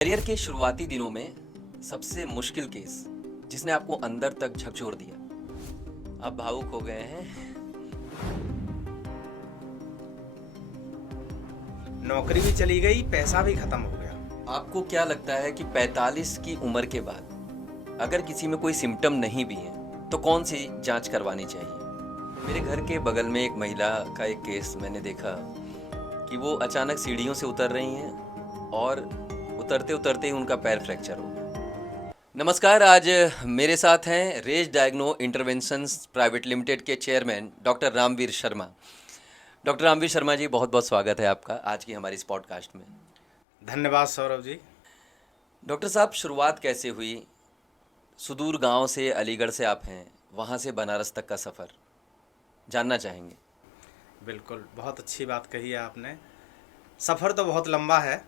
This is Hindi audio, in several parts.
करियर के शुरुआती दिनों में सबसे मुश्किल केस जिसने आपको अंदर तक झकझोर दिया। आप भावुक हो गए हैं। नौकरी भी चली गई, पैसा भी खत्म हो गया। आपको क्या लगता है कि 45 की उम्र के बाद अगर किसी में कोई सिम्टम नहीं भी है तो कौन सी जांच करवानी चाहिए? मेरे घर के बगल में एक महिला का एक केस मैंने देखा कि वो अचानक सीढ़ियों से उतर रही हैं और उतरते उतरते ही उनका पैर फ्रैक्चर हो गया। नमस्कार, आज मेरे साथ हैं Rays diagno interventions private limited के chairman doctor Ramveer Sharma. Doctor Ramveer Sharma ji, बहुत बहुत स्वागत है आपका आज की हमारी इस पॉडकास्ट में। धन्यवाद सौरभ जी। डॉक्टर साहब, शुरुआत कैसे हुई? सुदूर गांव से, अलीगढ़ से आप हैं, वहाँ से बनारस तक का सफ़र जानना चाहेंगे। बिल्कुल, बहुत अच्छी बात कही है आपने। सफ़र तो बहुत लंबा है।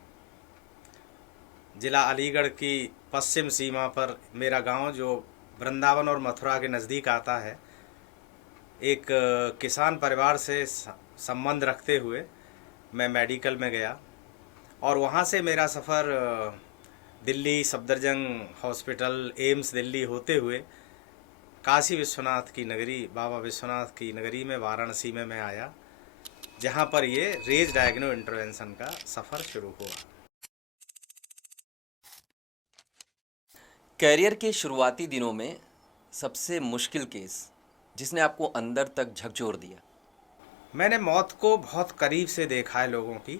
ज़िला अलीगढ़ की पश्चिम सीमा पर मेरा गांव, जो वृंदावन और मथुरा के नज़दीक आता है, एक किसान परिवार से संबंध रखते हुए मैं मेडिकल में गया और वहाँ से मेरा सफ़र दिल्ली सफदरजंग हॉस्पिटल, एम्स दिल्ली होते हुए काशी विश्वनाथ की नगरी, बाबा विश्वनाथ की नगरी में वाराणसी में मैं आया, जहाँ पर ये रेज डायग्नो इंटरवेंशन का सफ़र शुरू हुआ। करियर के शुरुआती दिनों में सबसे मुश्किल केस जिसने आपको अंदर तक झकझोर दिया। मैंने मौत को बहुत करीब से देखा है लोगों की,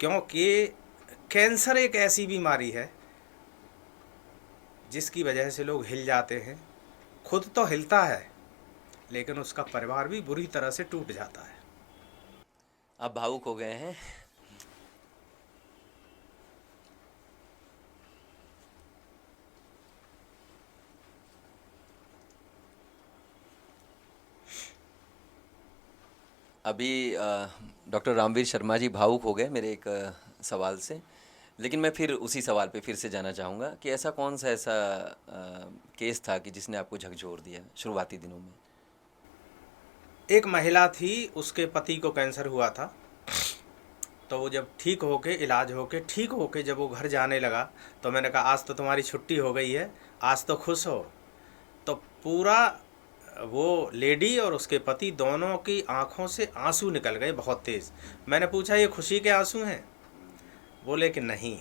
क्योंकि कैंसर एक ऐसी बीमारी है जिसकी वजह से लोग हिल जाते हैं। खुद तो हिलता है, लेकिन उसका परिवार भी बुरी तरह से टूट जाता है। आप भावुक हो गए हैं। अभी डॉक्टर रामवीर शर्मा जी भावुक हो गए मेरे एक सवाल से, लेकिन मैं फिर उसी सवाल पे फिर से जाना चाहूँगा कि ऐसा कौन सा ऐसा केस था कि जिसने आपको झकझोर दिया शुरुआती दिनों में? एक महिला थी, उसके पति को कैंसर हुआ था। तो वो जब ठीक होके, इलाज होके ठीक होके जब वो घर जाने लगा, तो मैंने कहा आज तो तुम्हारी छुट्टी हो गई है, आज तो खुश हो। तो पूरा वो लेडी और उसके पति दोनों की आंखों से आंसू निकल गए बहुत तेज़। मैंने पूछा ये खुशी के आंसू हैं? बोले कि नहीं,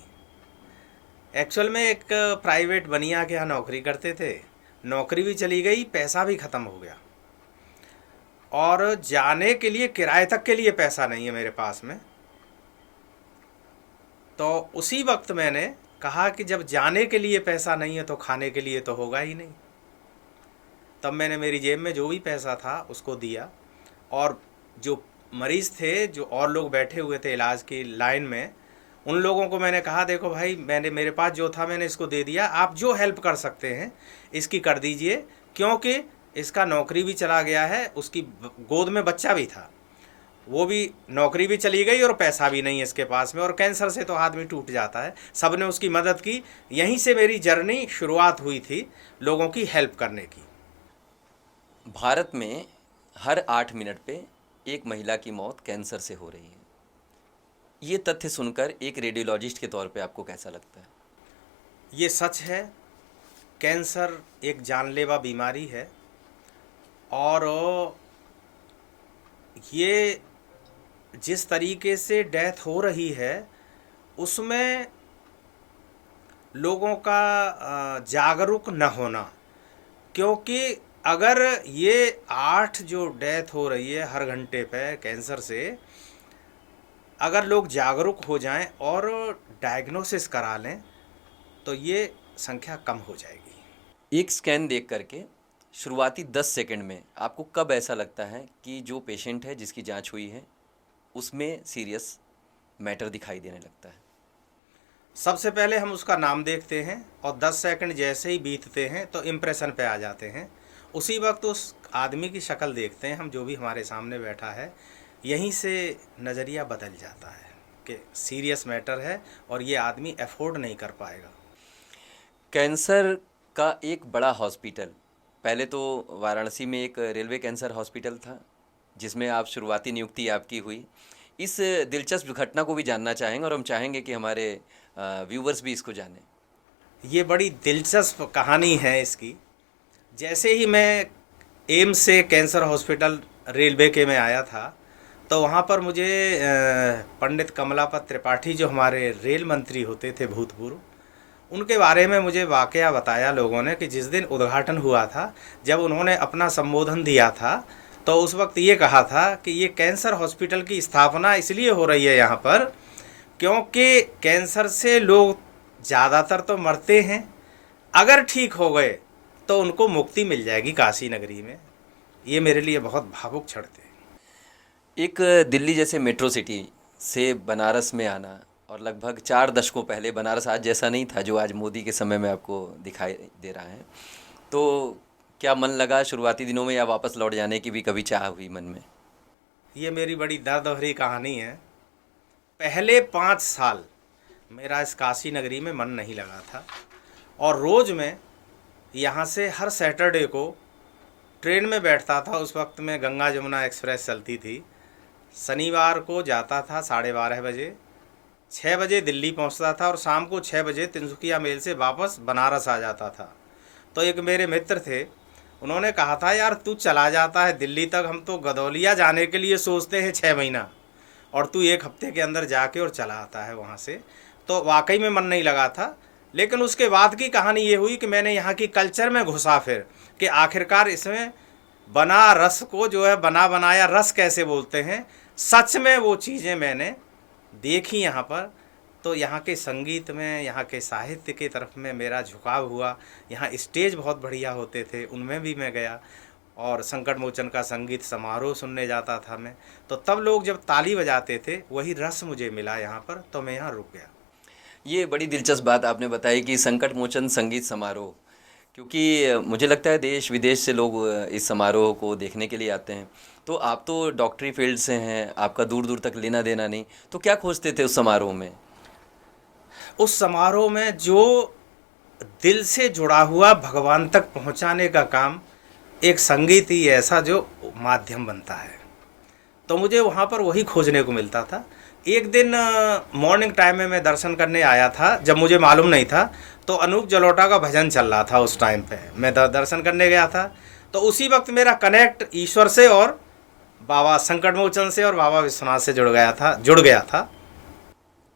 एक्चुअल में एक प्राइवेट बनिया के यहाँ नौकरी करते थे, नौकरी भी चली गई, पैसा भी ख़त्म हो गया और जाने के लिए किराए तक के लिए पैसा नहीं है मेरे पास में। तो उसी वक्त मैंने कहा कि जब जाने के लिए पैसा नहीं है तो खाने के लिए तो होगा ही नहीं। तब मैंने मेरी जेब में जो भी पैसा था उसको दिया, और जो मरीज़ थे, जो और लोग बैठे हुए थे इलाज की लाइन में, उन लोगों को मैंने कहा देखो भाई, मैंने मेरे पास जो था मैंने इसको दे दिया, आप जो हेल्प कर सकते हैं इसकी कर दीजिए, क्योंकि इसका नौकरी भी चला गया है, उसकी गोद में बच्चा भी था, वो भी, नौकरी भी चली गई और पैसा भी नहीं है इसके पास में, और कैंसर से तो आदमी टूट जाता है। सब ने उसकी मदद की। यहीं से मेरी जर्नी शुरुआत हुई थी लोगों की हेल्प करने की। भारत में हर 8 मिनट पे एक महिला की मौत कैंसर से हो रही है। ये तथ्य सुनकर एक रेडियोलॉजिस्ट के तौर पे आपको कैसा लगता है? ये सच है, कैंसर एक जानलेवा बीमारी है, और ये जिस तरीके से डेथ हो रही है उसमें लोगों का जागरूक न होना। क्योंकि अगर ये 8 जो डेथ हो रही है हर घंटे पे कैंसर से, अगर लोग जागरूक हो जाएं और डायग्नोसिस करा लें तो ये संख्या कम हो जाएगी। एक स्कैन देख करके शुरुआती 10 सेकंड में आपको कब ऐसा लगता है कि जो पेशेंट है जिसकी जांच हुई है उसमें सीरियस मैटर दिखाई देने लगता है? सबसे पहले हम उसका नाम देखते हैं और 10 सेकंड जैसे ही बीतते हैं तो इम्प्रेशन पे आ जाते हैं। उसी वक्त उस आदमी की शक्ल देखते हैं हम, जो भी हमारे सामने बैठा है, यहीं से नज़रिया बदल जाता है कि सीरियस मैटर है और ये आदमी अफोर्ड नहीं कर पाएगा। कैंसर का एक बड़ा हॉस्पिटल, पहले तो वाराणसी में एक रेलवे कैंसर हॉस्पिटल था जिसमें आप शुरुआती नियुक्ति आपकी हुई। इस दिलचस्प घटना को भी जानना चाहेंगे और हम चाहेंगे कि हमारे व्यूवर्स भी इसको जानें। ये बड़ी दिलचस्प कहानी है इसकी। जैसे ही मैं एम्स से कैंसर हॉस्पिटल रेलवे के में आया था, तो वहाँ पर मुझे पंडित कमलापत त्रिपाठी, जो हमारे रेल मंत्री होते थे भूतपूर्व, उनके बारे में मुझे वाकया बताया लोगों ने कि जिस दिन उद्घाटन हुआ था, जब उन्होंने अपना संबोधन दिया था, तो उस वक्त ये कहा था कि ये कैंसर हॉस्पिटल की स्थापना इसलिए हो रही है यहाँ पर क्योंकि कैंसर से लोग ज़्यादातर तो मरते हैं, अगर ठीक हो गए तो उनको मुक्ति मिल जाएगी काशी नगरी में। ये मेरे लिए बहुत भावुक क्षण थे। एक दिल्ली जैसे मेट्रो सिटी से बनारस में आना, और लगभग 4 दशकों पहले बनारस आज जैसा नहीं था जो आज मोदी के समय में आपको दिखाई दे रहा है, तो क्या मन लगा शुरुआती दिनों में, या वापस लौट जाने की भी कभी चाह हुई मन में? ये मेरी बड़ी दर्द भरी कहानी है। पहले 5 साल मेरा इस काशी नगरी में मन नहीं लगा था, और रोज़ मैं यहाँ से हर सैटरडे को ट्रेन में बैठता था। उस वक्त में गंगा जमुना एक्सप्रेस चलती थी। शनिवार को जाता था 12:30 बजे, 6 बजे दिल्ली पहुँचता था, और शाम को 6 बजे तिनसुकिया मेल से वापस बनारस आ जाता था। तो एक मेरे मित्र थे, उन्होंने कहा था, यार तू चला जाता है दिल्ली तक, हम तो गदौलिया जाने के लिए सोचते हैं 6 महीना, और तू 1 हफ्ते के अंदर जाके और चला आता है वहाँ से। तो वाकई में मन नहीं लगा था। लेकिन उसके बाद की कहानी ये हुई कि मैंने यहाँ की कल्चर में घुसा फिर, कि आखिरकार इसमें बना रस को जो है बना बनाया रस कैसे बोलते हैं, सच में वो चीज़ें मैंने देखी यहाँ पर। तो यहाँ के संगीत में, यहाँ के साहित्य की तरफ में मेरा झुकाव हुआ। यहाँ स्टेज बहुत बढ़िया होते थे, उनमें भी मैं गया, और संकट मोचन का संगीत समारोह सुनने जाता था मैं। तो तब लोग जब ताली बजाते थे, वही रस मुझे मिला यहाँ पर, तो मैं यहाँ रुक गया। ये बड़ी दिलचस्प बात आपने बताई कि संकट मोचन संगीत समारोह, क्योंकि मुझे लगता है देश विदेश से लोग इस समारोह को देखने के लिए आते हैं। तो आप तो डॉक्टरी फील्ड से हैं, आपका दूर दूर तक लेना देना नहीं, तो क्या खोजते थे उस समारोह में? उस समारोह में जो दिल से जुड़ा हुआ भगवान तक पहुँचाने का काम, एक संगीत ही ऐसा जो माध्यम बनता है। तो मुझे वहाँ पर वही खोजने को मिलता था। एक दिन मॉर्निंग टाइम में मैं दर्शन करने आया था, जब मुझे मालूम नहीं था, तो अनूप जलोटा का भजन चल रहा था उस टाइम पे। मैं दर्शन करने गया था, तो उसी वक्त मेरा कनेक्ट ईश्वर से और बाबा संकट मोचन से और बाबा विश्वनाथ से जुड़ गया था।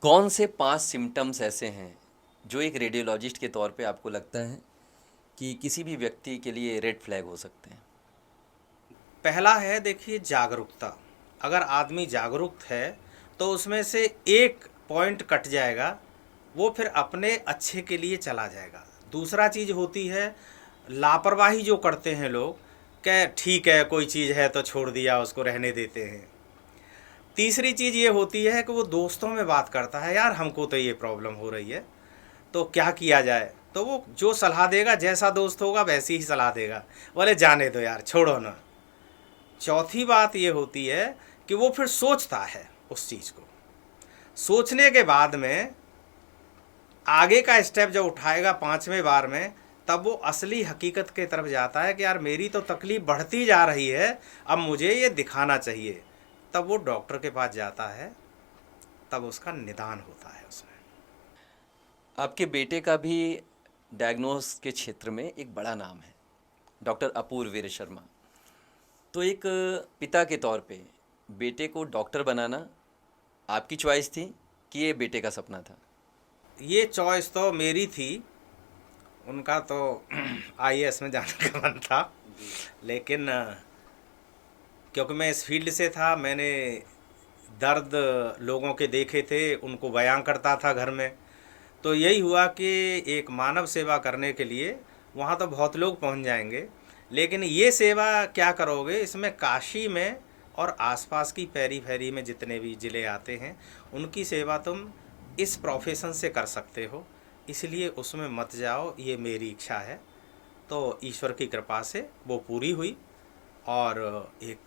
कौन से 5 सिम्टम्स ऐसे हैं जो एक रेडियोलॉजिस्ट के तौर पे आपको लगता है कि किसी भी व्यक्ति के लिए रेड फ्लैग हो सकते हैं? पहला है, देखिए, जागरूकता। अगर आदमी जागरूक है तो उसमें से एक पॉइंट कट जाएगा, वो फिर अपने अच्छे के लिए चला जाएगा। दूसरा चीज़ होती है लापरवाही जो करते हैं लोग, क्या ठीक है कोई चीज़ है तो छोड़ दिया, उसको रहने देते हैं। तीसरी चीज़ ये होती है कि वो दोस्तों में बात करता है, यार हमको तो ये प्रॉब्लम हो रही है, तो क्या किया जाए, तो वो जो सलाह देगा, जैसा दोस्त होगा वैसी ही सलाह देगा, बोले जाने दो यार, छोड़ो ना। चौथी बात ये होती है कि वो फिर सोचता है उस चीज़ को। सोचने के बाद में आगे का स्टेप जब उठाएगा 5वें बार में, तब वो असली हकीकत के तरफ जाता है कि यार मेरी तो तकलीफ़ बढ़ती जा रही है, अब मुझे ये दिखाना चाहिए। तब वो डॉक्टर के पास जाता है, तब उसका निदान होता है उसमें। आपके बेटे का भी डायग्नोस के क्षेत्र में एक बड़ा नाम है, डॉक्टर अपूर्व वीर शर्मा। तो एक पिता के तौर पे बेटे को डॉक्टर बनाना आपकी चॉइस थी कि ये बेटे का सपना था? ये चॉइस तो मेरी थी, उनका तो आईएएस में जाने का मन था। लेकिन क्योंकि मैं इस फील्ड से था, मैंने दर्द लोगों के देखे थे, उनको बयां करता था घर में, तो यही हुआ कि एक मानव सेवा करने के लिए वहाँ तो बहुत लोग पहुँच जाएंगे, लेकिन ये सेवा क्या करोगे, इसमें काशी में और आसपास की पेरी फेरी में जितने भी ज़िले आते हैं, उनकी सेवा तुम इस प्रोफेशन से कर सकते हो, इसलिए उसमें मत जाओ, ये मेरी इच्छा है। तो ईश्वर की कृपा से वो पूरी हुई, और एक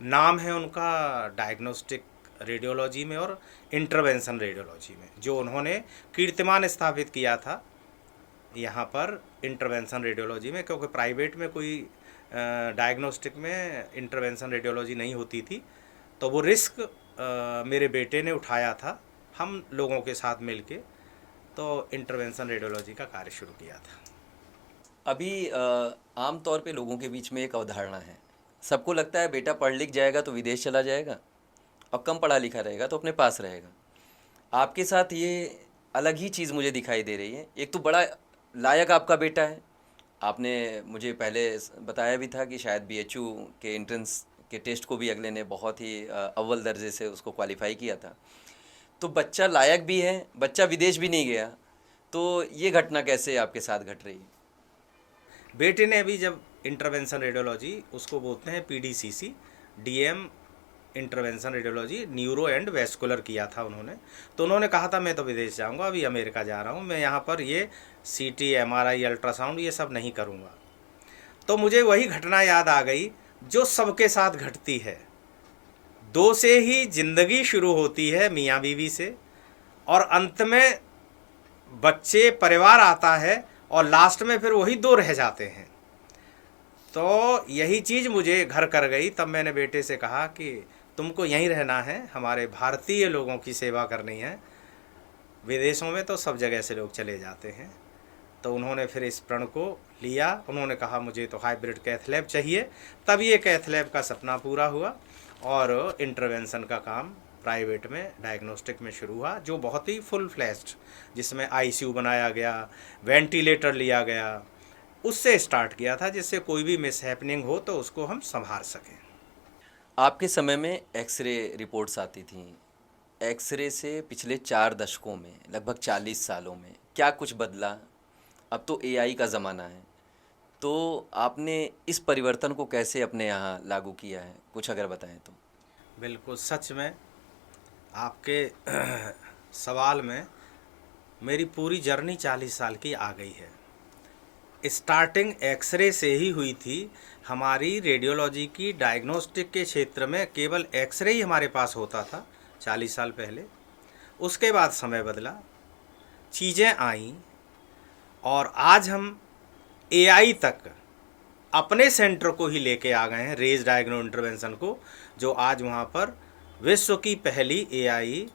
नाम है उनका डायग्नोस्टिक रेडियोलॉजी में और इंटरवेंशन रेडियोलॉजी में, जो उन्होंने कीर्तिमान स्थापित किया था यहाँ पर इंटरवेंशन रेडियोलॉजी में, क्योंकि प्राइवेट में कोई डायग्नोस्टिक में इंटरवेंशन रेडियोलॉजी नहीं होती थी, तो वो रिस्क मेरे बेटे ने उठाया था, हम लोगों के साथ मिलके तो इंटरवेंशन रेडियोलॉजी का कार्य शुरू किया था। अभी आम तौर पे लोगों के बीच में एक अवधारणा है, सबको लगता है बेटा पढ़ लिख जाएगा तो विदेश चला जाएगा और कम पढ़ा लिखा रहेगा तो अपने पास रहेगा। आपके साथ ये अलग ही चीज़ मुझे दिखाई दे रही है। एक तो बड़ा लायक आपका बेटा है, आपने मुझे पहले बताया भी था कि शायद बीएचयू के एंट्रेंस के टेस्ट को भी अगले ने बहुत ही अव्वल दर्जे से उसको क्वालिफाई किया था। तो बच्चा लायक भी है, बच्चा विदेश भी नहीं गया, तो ये घटना कैसे आपके साथ घट रही है? बेटे ने अभी जब इंटरवेंशन रेडियोलॉजी, उसको बोलते हैं PDCC, DM intervention radiology neuro and vascular किया था उन्होंने। तो उन्होंने कहा था मैं तो विदेश जाऊंगा, अभी अमेरिका जा रहा हूँ, मैं यहाँ पर ये सीटी, एमआरआई, अल्ट्रासाउंड ये सब नहीं करूँगा। तो मुझे वही घटना याद आ गई जो सबके साथ घटती है। दो से ही जिंदगी शुरू होती है, मियाँ बीवी से, और अंत में बच्चे, परिवार आता है, और लास्ट में फिर वही दो रह जाते हैं। तो यही चीज़ मुझे घर कर गई। तब मैंने बेटे से कहा कि तुमको यहीं रहना है, हमारे भारतीय लोगों की सेवा करनी है, विदेशों में तो सब जगह से लोग चले जाते हैं। तो उन्होंने फिर इस प्रण को लिया। उन्होंने कहा मुझे तो हाइब्रिड कैथ लैब चाहिए। तब ये कैथ लैब का सपना पूरा हुआ और इंटरवेंशन का काम प्राइवेट में डायग्नोस्टिक में शुरू हुआ, जो बहुत ही फुल फ्लैश्ड, जिसमें आईसीयू बनाया गया, वेंटिलेटर लिया गया, उससे स्टार्ट किया था, जिससे कोई भी मिसहैपनिंग हो तो उसको हम संभाल सकें। आपके समय में एक्सरे रिपोर्ट्स आती थी। एक्सरे से पिछले 4 दशकों में, लगभग 40 सालों में क्या कुछ बदला? अब तो एआई का ज़माना है, तो आपने इस परिवर्तन को कैसे अपने यहाँ लागू किया है? कुछ अगर बताएं तो। बिल्कुल, सच में आपके सवाल में मेरी पूरी जर्नी 40 साल की आ गई है। स्टार्टिंग एक्सरे से ही हुई थी। हमारी रेडियोलॉजी की डायग्नोस्टिक के क्षेत्र में केवल एक्सरे ही हमारे पास होता था 40 साल पहले। उसके बाद समय बदला, चीज़ें आईं, और आज हम एआई तक अपने सेंटर को ही लेके आ गए हैं, रेज डायग्नो इंटरवेंशन को, जो आज वहाँ पर विश्व की पहली एआई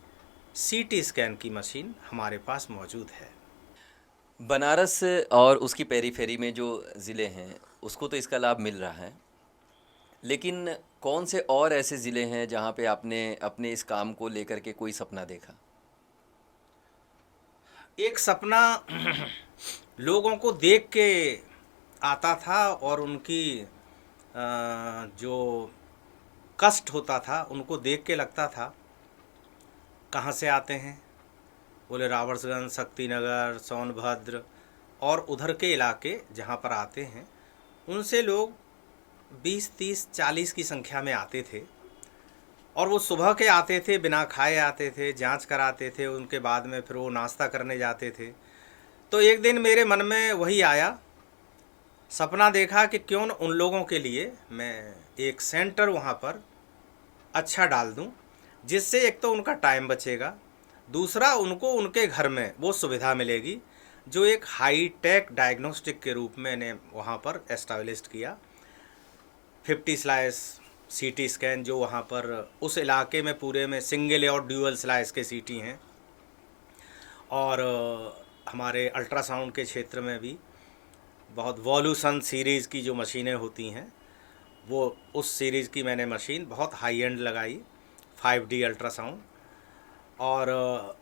सीटी स्कैन की मशीन हमारे पास मौजूद है। बनारस और उसकी पेरीफेरी में जो ज़िले हैं, उसको तो इसका लाभ मिल रहा है, लेकिन कौन से और ऐसे ज़िले हैं जहाँ पे आपने अपने इस काम को लेकर के कोई सपना देखा? एक सपना लोगों को देख के आता था, और उनकी जो कष्ट होता था उनको देख के लगता था कहाँ से आते हैं। बोले रावड़गंज, शक्तिनगर, सोनभद्र और उधर के इलाके जहाँ पर आते हैं, उनसे लोग 20, 30, 40 की संख्या में आते थे, और वो सुबह के आते थे, बिना खाए आते थे, जांच कराते थे, उनके बाद में फिर वो नाश्ता करने जाते थे। तो एक दिन मेरे मन में वही आया, सपना देखा कि क्यों न उन लोगों के लिए मैं एक सेंटर वहाँ पर अच्छा डाल दूँ, जिससे एक तो उनका टाइम बचेगा, दूसरा उनको उनके घर में वो सुविधा मिलेगी जो एक हाई टेक डायग्नोस्टिक के रूप में मैंने वहाँ पर एस्टैब्लिश किया। 50 स्लाइस सीटी स्कैन जो वहाँ पर उस इलाके में पूरे में सिंगल और ड्यूअल स्लाइस के सीटी हैं, और हमारे अल्ट्रासाउंड के क्षेत्र में भी बहुत वॉल्यूशन सीरीज़ की जो मशीनें होती हैं, वो उस सीरीज़ की मैंने मशीन बहुत हाई एंड लगाई, 5D अल्ट्रासाउंड। और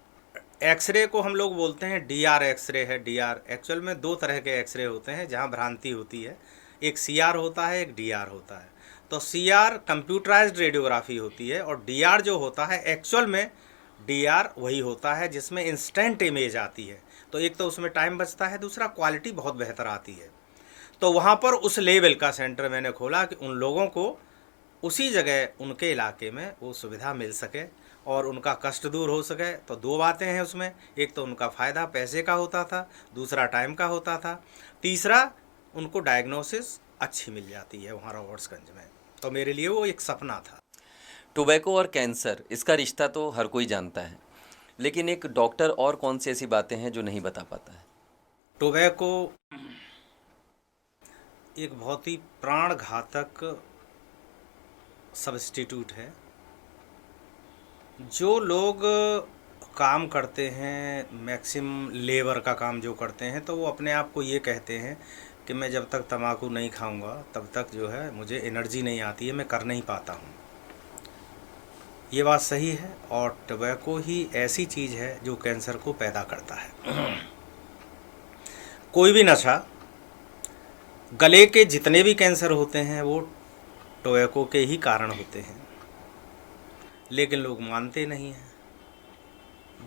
एक्सरे को हम लोग बोलते हैं डीआर एक्सरे है। डीआर एक्चुअल में दो तरह के एक्सरे होते हैं जहाँ भ्रांति होती है, एक सीआर होता है, एक डीआर होता है। तो सीआर कंप्यूटराइज्ड रेडियोग्राफी होती है, और डीआर जो होता है एक्चुअल में डीआर वही होता है जिसमें इंस्टेंट इमेज आती है। तो एक तो उसमें टाइम बचता है, दूसरा क्वालिटी बहुत बेहतर आती है। तो वहाँ पर उस लेवल का सेंटर मैंने खोला कि उन लोगों को उसी जगह उनके इलाके में वो सुविधा मिल सके और उनका कष्ट दूर हो सके। तो दो बातें हैं उसमें, एक तो उनका फ़ायदा पैसे का होता था, दूसरा टाइम का होता था, तीसरा उनको डायग्नोसिस अच्छी मिल जाती है वहाँ रॉबर्ट्सगंज में। तो मेरे लिए वो एक सपना था। टोबैको और कैंसर, इसका रिश्ता तो हर कोई जानता है, लेकिन एक डॉक्टर और कौन सी ऐसी बातें हैं जो नहीं बता पाता है? टोबैको एक बहुत ही प्राण घातक सब्स्टिट्यूट है। जो लोग काम करते हैं, मैक्सिमम लेबर का काम जो करते हैं, तो वो अपने आप को ये कहते हैं कि मैं जब तक तम्बाकू नहीं खाऊंगा तब तक जो है मुझे एनर्जी नहीं आती है, मैं कर नहीं पाता हूँ। ये बात सही है, और टबैको ही ऐसी चीज़ है जो कैंसर को पैदा करता है। कोई भी नशा, गले के जितने भी कैंसर होते हैं वो टोबैको के ही कारण होते हैं, लेकिन लोग मानते नहीं हैं।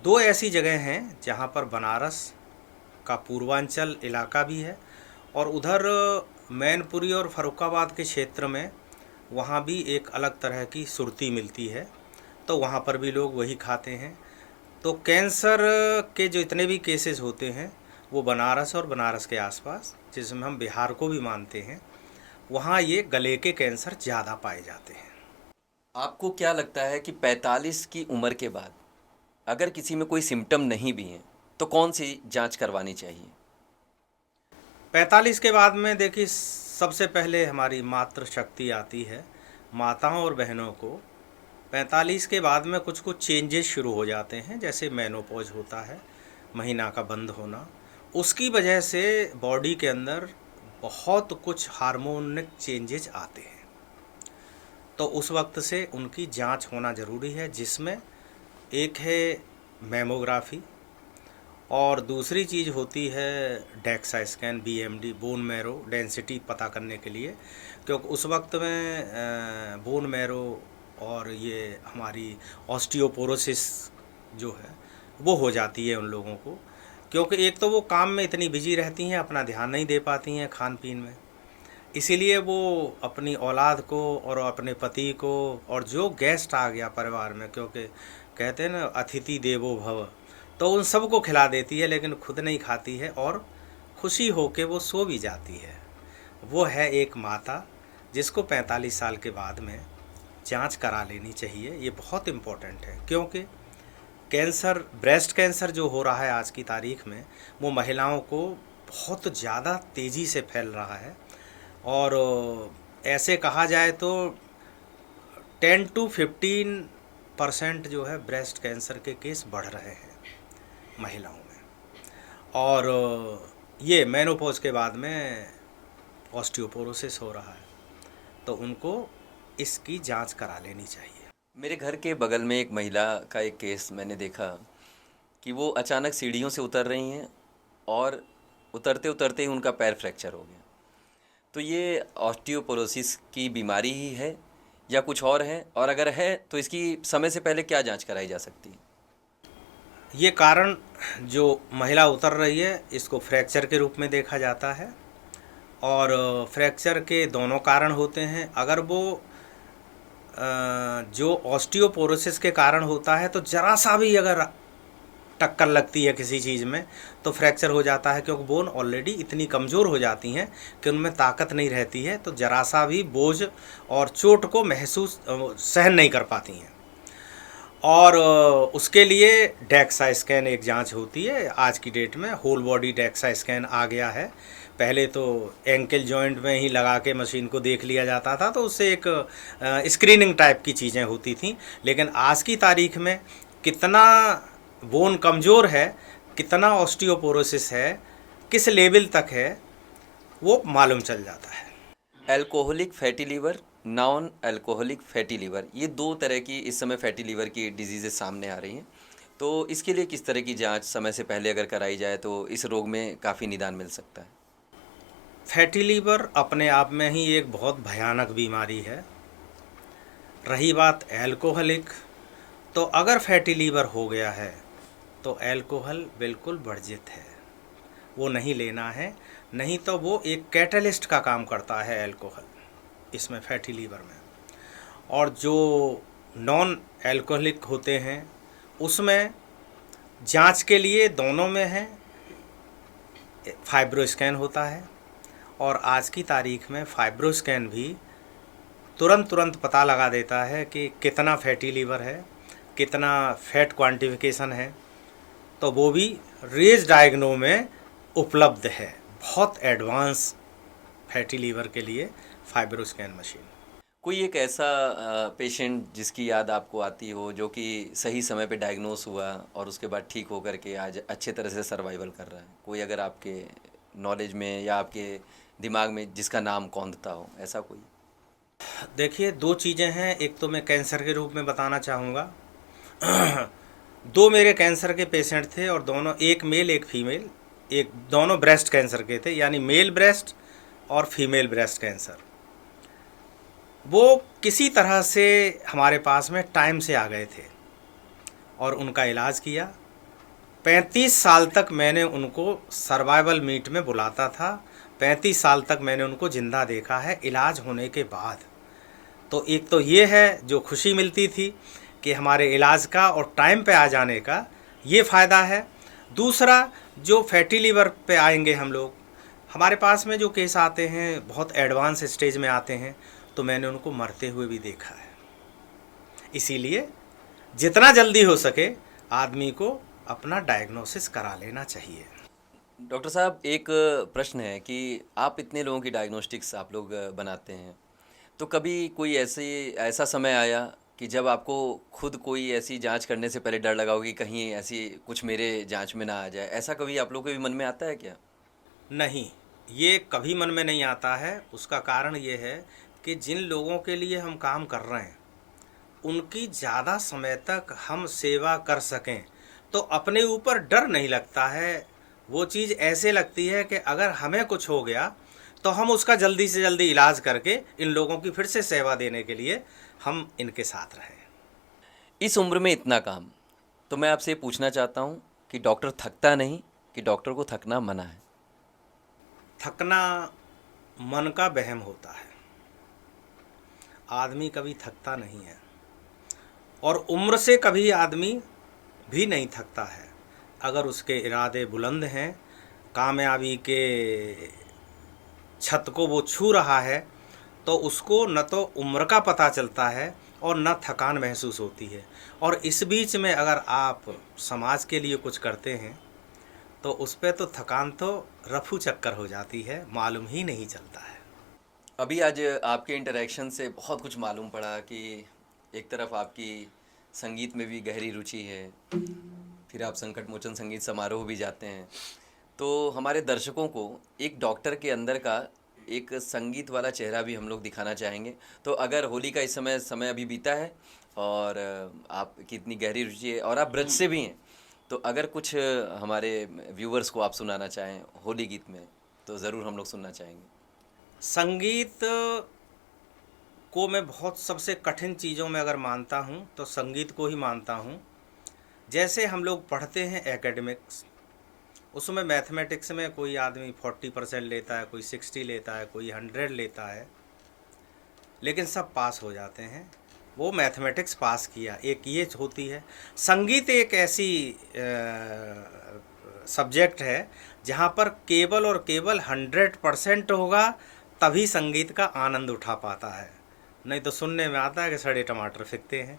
दो ऐसी जगह हैं जहाँ पर बनारस का पूर्वांचल इलाका भी है, और उधर मैनपुरी और फर्रुखाबाद के क्षेत्र में वहाँ भी एक अलग तरह की सुरती मिलती है, तो वहाँ पर भी लोग वही खाते हैं। तो कैंसर के जो इतने भी केसेस होते हैं वो बनारस और बनारस के आसपास, जिसमें हम बिहार को भी मानते हैं, वहाँ ये गले के कैंसर ज़्यादा पाए जाते हैं। आपको क्या लगता है कि 45 की उम्र के बाद अगर किसी में कोई सिम्टम नहीं भी हैं तो कौन सी जांच करवानी चाहिए? 45 के बाद में देखिए, सबसे पहले हमारी मातृ शक्ति आती है। माताओं और बहनों को 45 के बाद में कुछ कुछ चेंजेस शुरू हो जाते हैं, जैसे मेनोपॉज होता है, महीना का बंद होना। उसकी वजह से बॉडी के अंदर बहुत कुछ हार्मोनिक चेंजेस आते हैं, तो उस वक्त से उनकी जांच होना ज़रूरी है, जिसमें एक है मैमोग्राफी, और दूसरी चीज़ होती है DEXA scan, BMD, bone marrow density पता करने के लिए, क्योंकि उस वक्त में बोन मैरो और ये हमारी ऑस्टियोपोरोसिस जो है वो हो जाती है उन लोगों को, क्योंकि एक तो वो काम में इतनी बिजी रहती हैं, अपना ध्यान नहीं दे पाती हैं खान पीन में, इसीलिए वो अपनी औलाद को और अपने पति को, और जो गेस्ट आ गया परिवार में, क्योंकि कहते हैं ना अतिथि देवो भव, तो उन सबको खिला देती है, लेकिन खुद नहीं खाती है, और खुशी होके वो सो भी जाती है। वो है एक माता, जिसको 45 साल के बाद में जांच करा लेनी चाहिए। ये बहुत इम्पोर्टेंट है, क्योंकि कैंसर, ब्रेस्ट कैंसर जो हो रहा है आज की तारीख में, वो महिलाओं को बहुत ज़्यादा तेज़ी से फैल रहा है, और ऐसे कहा जाए तो 10 to 15% जो है ब्रेस्ट कैंसर के केस बढ़ रहे हैं महिलाओं में। और ये मेनोपॉज के बाद में ऑस्टियोपोरोसिस हो रहा है, तो उनको इसकी जांच करा लेनी चाहिए। मेरे घर के बगल में एक महिला का एक केस मैंने देखा कि वो अचानक सीढ़ियों से उतर रही हैं और उतरते उतरते ही उनका पैर फ्रैक्चर हो गया। तो ये ऑस्टियोपोरोसिस की बीमारी ही है या कुछ और है, और अगर है तो इसकी समय से पहले क्या जांच कराई जा सकती है? ये कारण जो महिला उतर रही है, इसको फ्रैक्चर के रूप में देखा जाता है, और फ्रैक्चर के दोनों कारण होते हैं। अगर वो जो ऑस्टियोपोरोसिस के कारण होता है, तो ज़रा सा भी अगर टक्कर लगती है किसी चीज़ में तो फ्रैक्चर हो जाता है, क्योंकि बोन ऑलरेडी इतनी कमज़ोर हो जाती हैं कि उनमें ताकत नहीं रहती है, तो ज़रा सा भी बोझ और चोट को महसूस सहन नहीं कर पाती हैं। और उसके लिए डेक्सा स्कैन एक जांच होती है। आज की डेट में होल बॉडी डेक्सा स्कैन आ गया है। पहले तो एंकल जॉइंट में ही लगा के मशीन को देख लिया जाता था, तो उससे एक स्क्रीनिंग टाइप की चीज़ें होती थी, लेकिन आज की तारीख में कितना बोन कमज़ोर है, कितना ऑस्टियोपोरोसिस है, किस लेवल तक है, वो मालूम चल जाता है। Alcoholic fatty liver, non alcoholic fatty liver, ये दो तरह की इस समय फैटी लीवर की डिजीज़ेस सामने आ रही हैं। तो इसके लिए किस तरह की जांच समय से पहले अगर कराई जाए तो इस रोग में काफ़ी निदान मिल सकता है? फैटी लीवर अपने आप में ही एक बहुत भयानक बीमारी है। रही बात अल्कोहलिक, तो अगर फैटी लीवर हो गया है तो अल्कोहल बिल्कुल वर्जित है, वो नहीं लेना है। नहीं तो वो एक कैटलिस्ट का काम करता है अल्कोहल इसमें, फैटी लीवर में। और जो नॉन अल्कोहलिक होते हैं उसमें जांच के लिए दोनों में है, फाइब्रोस्कैन होता है, और आज की तारीख में फाइब्रोस्कैन भी तुरंत पता लगा देता है कि कितना फैटी लीवर है, कितना फैट क्वांटिफिकेशन है, तो वो भी रेज डायग्नो में उपलब्ध है। बहुत एडवांस फैटी लीवर के लिए फाइब्रोस्कैन मशीन। कोई एक ऐसा पेशेंट जिसकी याद आपको आती हो जो कि सही समय पे डायग्नोस हुआ और उसके बाद ठीक होकर के आज अच्छे तरह से सर्वाइवल कर रहा है, कोई अगर आपके नॉलेज में या आपके दिमाग में जिसका नाम कौंधता हो, ऐसा कोई? देखिए, दो चीज़ें हैं। एक तो मैं कैंसर के रूप में बताना चाहूँगा। दो मेरे कैंसर के पेशेंट थे और दोनों, एक मेल एक फीमेल, एक दोनों ब्रेस्ट कैंसर के थे, यानी मेल ब्रेस्ट और फीमेल ब्रेस्ट कैंसर। वो किसी तरह से हमारे पास में टाइम से आ गए थे और उनका इलाज किया। 35 साल तक मैंने उनको सर्वाइवल मीट में बुलाता था। 35 साल तक मैंने उनको ज़िंदा देखा है इलाज होने के बाद। तो एक तो ये है जो खुशी मिलती थी कि हमारे इलाज का और टाइम पे आ जाने का, ये फ़ायदा है। दूसरा, जो फैटी लीवर पे आएंगे हम लोग, हमारे पास में जो केस आते हैं बहुत एडवांस स्टेज में आते हैं, तो मैंने उनको मरते हुए भी देखा है। इसीलिए जितना जल्दी हो सके आदमी को अपना डायग्नोसिस करा लेना चाहिए। डॉक्टर साहब, एक प्रश्न है कि आप इतने लोगों की डायग्नोस्टिक्स आप लोग बनाते हैं, तो कभी कोई ऐसा समय आया कि जब आपको खुद कोई ऐसी जांच करने से पहले डर लगा हो कि कहीं ऐसी कुछ मेरे जांच में ना आ जाए, ऐसा कभी आप लोगों के भी मन में आता है क्या? नहीं, ये कभी मन में नहीं आता है। उसका कारण ये है कि जिन लोगों के लिए हम काम कर रहे हैं उनकी ज़्यादा समय तक हम सेवा कर सकें तो अपने ऊपर डर नहीं लगता है। वो चीज़ ऐसे लगती है कि अगर हमें कुछ हो गया तो हम उसका जल्दी से जल्दी इलाज करके इन लोगों की फिर से सेवा देने के लिए हम इनके साथ रहें। इस उम्र में इतना काम, तो मैं आपसे ये पूछना चाहता हूँ कि डॉक्टर थकता नहीं, कि डॉक्टर को थकना मना है? थकना मन का वहम होता है। आदमी कभी थकता नहीं है और उम्र से कभी आदमी भी नहीं थकता है। अगर उसके इरादे बुलंद हैं, कामयाबी के छत को वो छू रहा है, तो उसको न तो उम्र का पता चलता है और न थकान महसूस होती है। और इस बीच में अगर आप समाज के लिए कुछ करते हैं तो उस पे तो थकान तो रफू चक्कर हो जाती है, मालूम ही नहीं चलता है। अभी आज आपके इंटरेक्शन से बहुत कुछ मालूम पड़ा कि एक तरफ आपकी संगीत में भी गहरी रुचि है, फिर आप संकट मोचन संगीत समारोह भी जाते हैं। तो हमारे दर्शकों को एक डॉक्टर के अंदर का एक संगीत वाला चेहरा भी हम लोग दिखाना चाहेंगे। तो अगर होली का इस समय अभी बीता है और आपकी इतनी गहरी रुचि है और आप ब्रज से भी हैं, तो अगर कुछ हमारे व्यूवर्स को आप सुनाना चाहें होली गीत में, तो ज़रूर हम लोग सुनना चाहेंगे। संगीत को मैं बहुत सबसे कठिन चीज़ों में अगर मानता हूँ तो संगीत को ही मानता हूँ। जैसे हम लोग पढ़ते हैं एकेडमिक्स, उसमें मैथमेटिक्स में कोई आदमी 40% लेता है, कोई 60 लेता है, कोई 100 लेता है, लेकिन सब पास हो जाते हैं। वो मैथमेटिक्स पास किया, एक ये होती है। संगीत एक ऐसी सब्जेक्ट है जहाँ पर केवल और केवल 100% होगा तभी संगीत का आनंद उठा पाता है, नहीं तो सुनने में आता है कि सड़े टमाटर फेंकते हैं।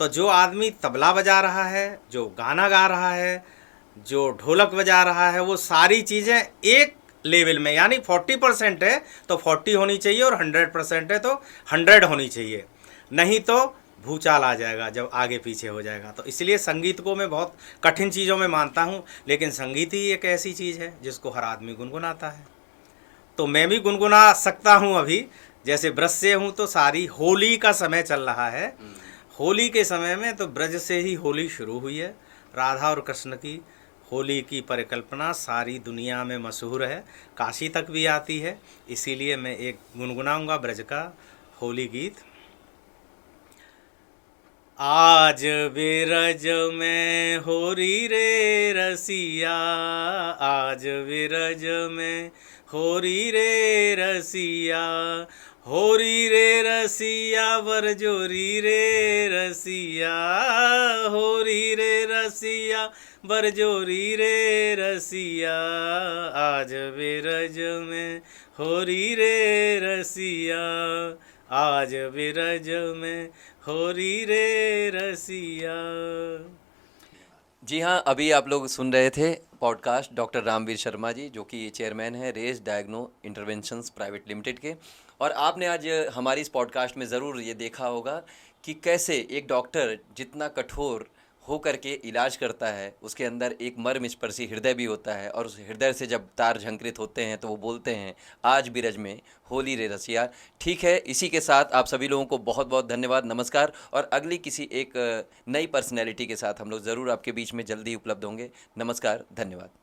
तो जो आदमी तबला बजा रहा है, जो गाना गा रहा है, जो ढोलक बजा रहा है, वो सारी चीज़ें एक लेवल में, यानी 40% है तो 40 होनी चाहिए और 100% है तो 100 होनी चाहिए, नहीं तो भूचाल आ जाएगा जब आगे पीछे हो जाएगा। तो इसलिए संगीत को मैं बहुत कठिन चीज़ों में मानता हूँ, लेकिन संगीत ही एक ऐसी चीज़ है जिसको हर आदमी गुनगुनाता है। तो मैं भी गुनगुना सकता हूँ। अभी जैसे ब्रज से हूँ तो सारी होली का समय चल रहा है। होली के समय में तो ब्रज से ही होली शुरू हुई है। राधा और कृष्ण की होली की परिकल्पना सारी दुनिया में मशहूर है, काशी तक भी आती है। इसीलिए मैं एक गुनगुनाऊंगा ब्रज का होली गीत। आज बिरज में होरी रे रसिया, आज बिरज में होरी रे रसिया, होरी रे रसिया बरजोरी रे रसिया, होरी रे रसिया बरजोरी रे रसिया, आज बिरज में होरी रे रसिया, आज बिरज में होरी रे रसिया। जी हाँ, अभी आप लोग सुन रहे थे पॉडकास्ट डॉक्टर रामवीर शर्मा जी, जो कि चेयरमैन हैं रेस डायग्नो इंटरवेंशंस प्राइवेट लिमिटेड के। और आपने आज हमारी इस पॉडकास्ट में ज़रूर ये देखा होगा कि कैसे एक डॉक्टर जितना कठोर हो करके इलाज करता है, उसके अंदर एक मर्मस्पर्शी हृदय भी होता है, और उस हृदय से जब तार झंकृत होते हैं तो वो बोलते हैं, आज बिरज में होली रे रसिया। ठीक है, इसी के साथ आप सभी लोगों को बहुत बहुत धन्यवाद, नमस्कार। और अगली किसी एक नई पर्सनैलिटी के साथ हम लोग ज़रूर आपके बीच में जल्दी उपलब्ध होंगे। नमस्कार, धन्यवाद।